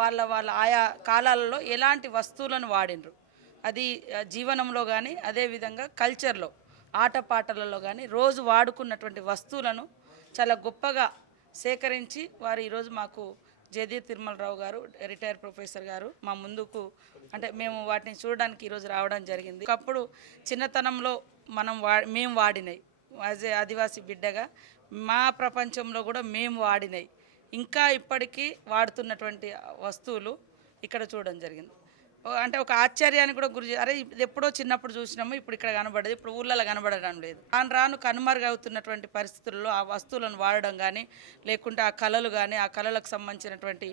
వాళ్ళ వాళ్ళ ఆయా కాలాలలో ఎలాంటి వస్తువులను వాడినరు. అది జీవనంలో కానీ అదేవిధంగా కల్చర్లో ఆటపాటలలో కానీ రోజు వాడుకున్నటువంటి వస్తువులను చాలా గొప్పగా సేకరించి వారు ఈరోజు మాకు జయదీర్ తిరుమలరావు గారు రిటైర్ ప్రొఫెసర్ గారు మా ముందుకు అంటే మేము వాటిని చూడడానికి ఈరోజు రావడం జరిగింది. ఒకప్పుడు చిన్నతనంలో మనం వా మేము వాడినాయి. యాజ్ ఏ ఆదివాసీ బిడ్డగా మా ప్రపంచంలో కూడా మేము వాడినాయి. ఇంకా ఇప్పటికీ వాడుతున్నటువంటి వస్తువులు ఇక్కడ చూడడం జరిగింది. అంటే ఒక ఆశ్చర్యానికి కూడా గురి అరే ఇది ఎప్పుడో చిన్నప్పుడు చూసినాము ఇప్పుడు ఇక్కడ కనబడదు ఇప్పుడు ఊళ్ళలో కనబడడం లేదు. రాను రాను కనుమరుగవుతున్నటువంటి పరిస్థితుల్లో ఆ వస్తువులను వాడడం కానీ లేకుంటే ఆ కళలు కానీ ఆ కళలకు సంబంధించినటువంటి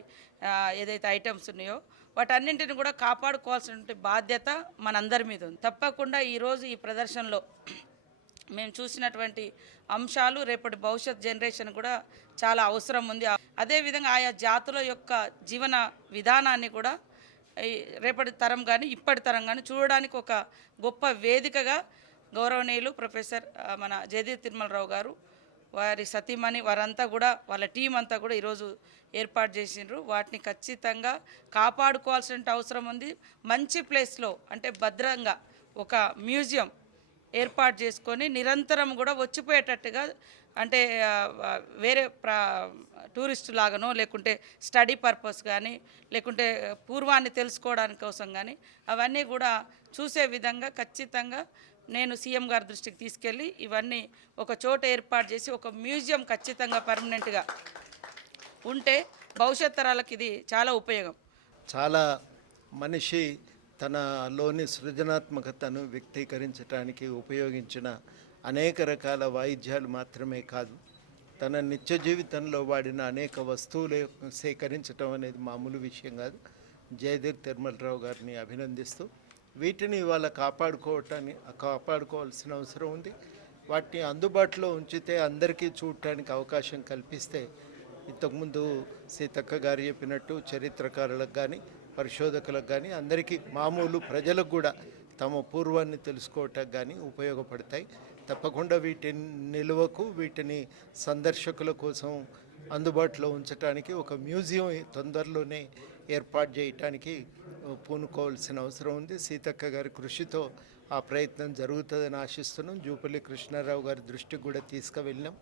ఏదైతే ఐటమ్స్ ఉన్నాయో వాటన్నింటిని కూడా కాపాడుకోవాల్సినటువంటి బాధ్యత మనందరి మీద ఉంది. తప్పకుండా ఈరోజు ఈ ప్రదర్శనలో మేము చూసినటువంటి అంశాలు రేపటి భవిష్యత్ జనరేషన్ కూడా చాలా అవసరం ఉంది. అదేవిధంగా ఆయా జాతుల యొక్క జీవన విధానాన్ని కూడా రేపటి తరం కానీ ఇప్పటి తరం కానీ చూడడానికి ఒక గొప్ప వేదికగా గౌరవనీయులు ప్రొఫెసర్ మన జయదేవ్ తిరుమలరావు గారు వారి సతీమణి వారంతా కూడా వాళ్ళ టీం అంతా కూడా ఈరోజు ఏర్పాటు చేసిండ్రు. వాటిని ఖచ్చితంగా కాపాడుకోవాల్సిన అవసరం ఉంది. మంచి ప్లేస్లో అంటే భద్రంగా ఒక మ్యూజియం ఏర్పాటు చేసుకొని నిరంతరం కూడా వచ్చిపోయేటట్టుగా అంటే వేరే ప్రా టూరిస్ట్ లాగానో లేకుంటే స్టడీ పర్పస్ కానీ లేకుంటే పూర్వాన్ని తెలుసుకోవడానికి కోసం కానీ అవన్నీ కూడా చూసే విధంగా ఖచ్చితంగా నేను సీఎం గారి దృష్టికి తీసుకెళ్ళి ఇవన్నీ ఒక చోట ఏర్పాటు చేసి ఒక మ్యూజియం ఖచ్చితంగా పర్మనెంట్గా ఉంటే భవిష్యత్ తరాలకు ఇది చాలా ఉపయోగం. చాలా మనిషి తనలోని సృజనాత్మకతను వ్యక్తీకరించడానికి ఉపయోగించిన అనేక రకాల వాయిద్యాలు మాత్రమే కాదు తన నిత్య జీవితంలో వాడిన అనేక వస్తువులు సేకరించడం అనేది మామూలు విషయం కాదు. జయదేవ్ తిరుమలరావు గారిని అభినందిస్తూ వీటిని ఇవాళ కాపాడుకోవటానికి కాపాడుకోవాల్సిన అవసరం ఉంది. వాటిని అందుబాటులో ఉంచితే అందరికీ చూడటానికి అవకాశం కల్పిస్తే ఇంతకుముందు సీతక్క గారు చెప్పినట్టు చరిత్రకారులకు కానీ పరిశోధకులకు కానీ అందరికీ మామూలు ప్రజలకు కూడా తమ పూర్వాన్ని తెలుసుకోవటానికి కానీ ఉపయోగపడతాయి. తప్పకుండా వీటి నిల్వకు వీటిని సందర్శకుల కోసం అందుబాటులో ఉంచడానికి ఒక మ్యూజియం తొందరలోనే ఏర్పాటు చేయటానికి పూనుకోవాల్సిన అవసరం ఉంది. సీతక్క గారి కృషితో ఆ ప్రయత్నం జరుగుతుందని ఆశిస్తున్నాం. జూపల్లి కృష్ణారావు గారి దృష్టికి కూడా తీసుకువెళ్ళినాం.